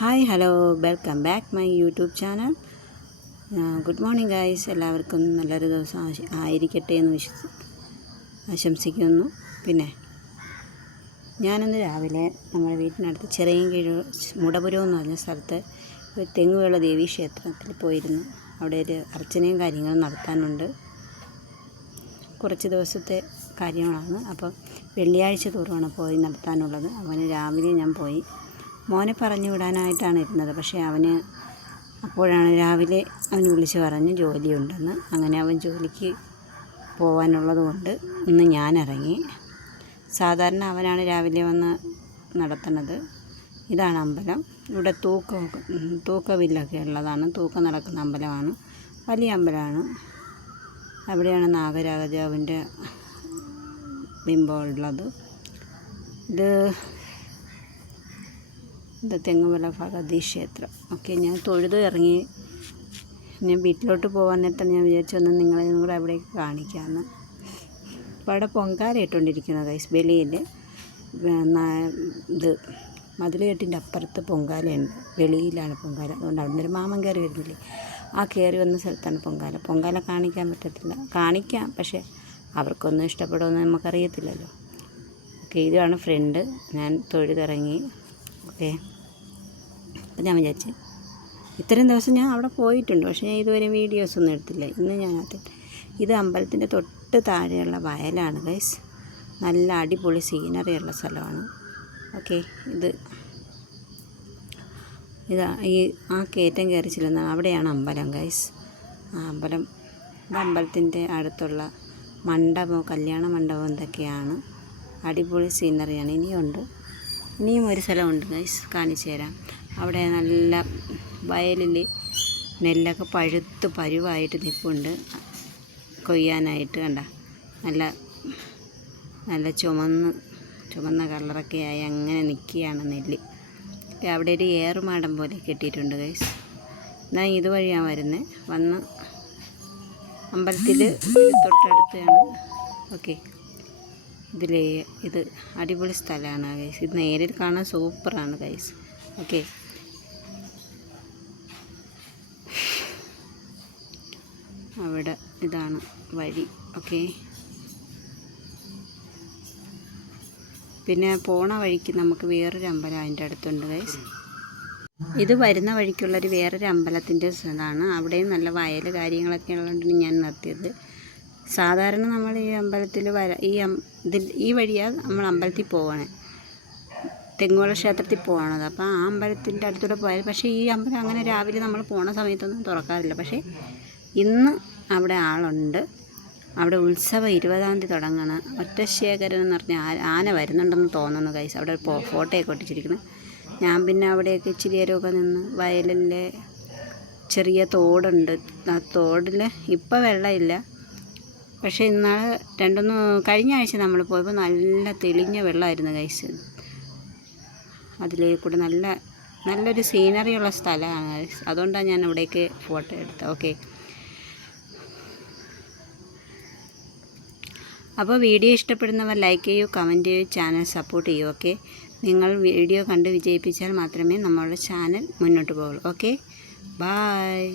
Hi hello welcome back my YouTube channel. Good morning guys. എല്ലാവർക്കും നല്ലൊരു ദിവസം ആയിരിക്കട്ടെ എന്ന് ആശംസിക്കുന്നു. പിന്നെ ഞാനിന്ന് രാവിലെ നമ്മുടെ വീട്ടിനടുത്ത് ചെറിയൻകീഴ് മുടപുരം എന്ന് പറഞ്ഞ സ്ഥലത്ത് ഒരു തെങ്ങുവിള ദേവീ ക്ഷേത്രത്തിൽ പോയിരുന്നു. അവിടെ ഒരു അർച്ചനയും കാര്യങ്ങളും നടത്താനുണ്ട്. കുറച്ച് ദിവസത്തെ കാര്യങ്ങളാണ്. അപ്പം വെള്ളിയാഴ്ച തോറുമാണ് പോയി നടത്താനുള്ളത്. അവന് രാവിലെ ഞാൻ പോയി. മോനെ പറഞ്ഞു വിടാനായിട്ടാണ് ഇരുന്നത്. പക്ഷേ അപ്പോഴാണ് രാവിലെ അവന് വിളിച്ച് പറഞ്ഞ് ജോലിയുണ്ടെന്ന്. അങ്ങനെ അവൻ ജോലിക്ക് പോകാനുള്ളത് കൊണ്ട് ഇന്ന് ഞാൻ ഇറങ്ങി. സാധാരണ അവനാണ് രാവിലെ വന്ന് നടത്തുന്നത്. ഇതാണ് അമ്പലം. ഇവിടെ തൂക്കവില്ലൊക്കെ ഉള്ളതാണ്. തൂക്കം നടക്കുന്ന അമ്പലമാണ്. വലിയ അമ്പലമാണ്. അവിടെയാണ് നാഗരാജാവിൻ്റെ ബിംബം ഉള്ളത്. ഇത് തെങ്ങുവിള ഭഗവതി ക്ഷേത്രം. ഓക്കെ, ഞാൻ തൊഴുത് ഇറങ്ങി. ഞാൻ വീട്ടിലോട്ട് പോകാൻ നേരത്തെ ഞാൻ വിചാരിച്ചൊന്ന് നിങ്ങളെയും കൂടെ അവിടേക്ക് കാണിക്കാമെന്ന്. അപ്പോൾ അവിടെ പൊങ്കാല ഇട്ടുകൊണ്ടിരിക്കുന്നത് ഗൈസ്. വെളിയിൽ ഇത് മതിലുകെട്ടിൻ്റെ അപ്പുറത്ത് പൊങ്കാലയുണ്ട്. വെളിയിലാണ് പൊങ്കാല. അതുകൊണ്ട് അവിടെ ഒരു മാമൻ കയറി വരുന്നില്ലേ, ആ കയറി വന്ന സ്ഥലത്താണ് പൊങ്കാല കാണിക്കാൻ പറ്റത്തില്ല. കാണിക്കാം, പക്ഷേ അവർക്കൊന്നും ഇഷ്ടപ്പെടുമെന്ന് നമുക്കറിയത്തില്ലല്ലോ. ഓക്കെ, ഇതാണ് ഫ്രണ്ട്. ഞാൻ തൊഴുതിറങ്ങി. ഓക്കെ, അപ്പം ഞാൻ വിചാരിച്ചു ഇത്രയും ദിവസം ഞാൻ അവിടെ പോയിട്ടുണ്ട്, പക്ഷേ ഞാൻ ഇതുവരെ വീഡിയോസൊന്നും എടുത്തില്ല. ഇന്ന് ഞാനകത്ത് ഇത് അമ്പലത്തിൻ്റെ തൊട്ട് താഴെയുള്ള വയലാണ് ഗൈസ്. നല്ല അടിപൊളി സീനറി ഉള്ള സ്ഥലമാണ്. ഓക്കെ, ആ കയറ്റം കയറി ചെല്ലുന്ന അവിടെയാണ് അമ്പലം ഗൈസ്. അമ്പലത്തിൻ്റെ അടുത്തുള്ള മണ്ഡപം, കല്യാണ മണ്ഡപം എന്തൊക്കെയാണ്. അടിപൊളി സീനറിയാണ്. ഇനിയും ഒരു സ്ഥലമുണ്ട് ഗൈസ്, കാണിച്ചു തരാം. അവിടെ നല്ല വയലിൽ നെല്ലൊക്കെ പഴുത്ത് പരുവായിട്ട് നിൽപ്പുണ്ട്. കൊയ്യാനായിട്ട് കണ്ട നല്ല ചുമന്ന കളറൊക്കെ ആയി അങ്ങനെ നിൽക്കുകയാണ് നെല്ല്. അവിടെ ഒരു ഏറുമാടം പോലെ കെട്ടിയിട്ടുണ്ട് ഗൈസ്. ഞാൻ ഇതുവഴിയാണ് വരുന്നത്. അമ്പലത്തിൽ തൊട്ടടുത്താണ്. ഓക്കെ, ഇത് അടിപൊളി സ്ഥലമാണ് ഗൈസ്. ഇത് നേരിൽ കാണാൻ സൂപ്പറാണ് ഗൈസ്. ഓക്കെ, അവിടെ ഇതാണ് വഴി. ഓക്കെ, പിന്നെ പോണ വഴിക്ക് നമുക്ക് വേറൊരു അമ്പലം അതിൻ്റെ അടുത്തുണ്ട് ഗൈസ്. ഇത് വരുന്ന വഴിക്കുള്ളൊരു വേറൊരു അമ്പലത്തിൻ്റെ ഇതാണ്. അവിടെയും നല്ല വയൽ കാര്യങ്ങളൊക്കെ ഉള്ളതുകൊണ്ടാണ് ഞാൻ നിർത്തിയത്. സാധാരണ നമ്മൾ ഈ അമ്പലത്തിൽ ഈ വഴിയാണ് നമ്മൾ അമ്പലത്തിൽ പോകണേ, തെങ്ങുവിള ക്ഷേത്രത്തിൽ പോകണത്. അപ്പോൾ ആ അമ്പലത്തിൻ്റെ അടുത്തൂടെ പോയാൽ, പക്ഷേ ഈ അമ്പലം അങ്ങനെ രാവിലെ നമ്മൾ പോണ സമയത്തൊന്നും തുറക്കാറില്ല. പക്ഷേ ഇന്ന് അവിടെ ആളുണ്ട്. അവിടെ ഉത്സവം 20-ാം തീയതി തുടങ്ങണം. ഒറ്റശേഖരൻ എന്ന് പറഞ്ഞാൽ ആന വരുന്നുണ്ടെന്ന് തോന്നുന്നു ഗൈസ്. അവിടെ ഫോട്ടോയൊക്കെ ഒട്ടിച്ചിരിക്കുന്നു. ഞാൻ പിന്നെ അവിടെയൊക്കെ ഇച്ചിരി നേരമൊക്കെ നിന്ന് വയലിലെ ചെറിയ തോടുണ്ട്. ആ തോടിൽ ഇപ്പോൾ വെള്ളമില്ല, പക്ഷേ കഴിഞ്ഞ ആഴ്ച നമ്മൾ പോയപ്പോൾ നല്ല തെളിഞ്ഞ വെള്ളമായിരുന്നു ഗൈസ്. അതിലേക്ക് കൂടെ നല്ലൊരു സീനറിയുള്ള സ്ഥലമാണ് ഗൈസ്. അതുകൊണ്ടാണ് ഞാൻ അവിടേക്ക് ഫോട്ടോ എടുത്തത്. ഓക്കെ, അപ്പോൾ വീഡിയോ ഇഷ്ടപ്പെടുന്നവർ ലൈക്ക് ചെയ്യൂ, കമൻറ്റ് ചെയ്യൂ, ചാനൽ സപ്പോർട്ട് ചെയ്യൂ. ഓക്കെ, നിങ്ങൾ വീഡിയോ കണ്ട് വിജയിപ്പിച്ചാൽ മാത്രമേ നമ്മളുടെ ചാനൽ മുന്നോട്ട് പോകുള്ളൂ. Okay, by.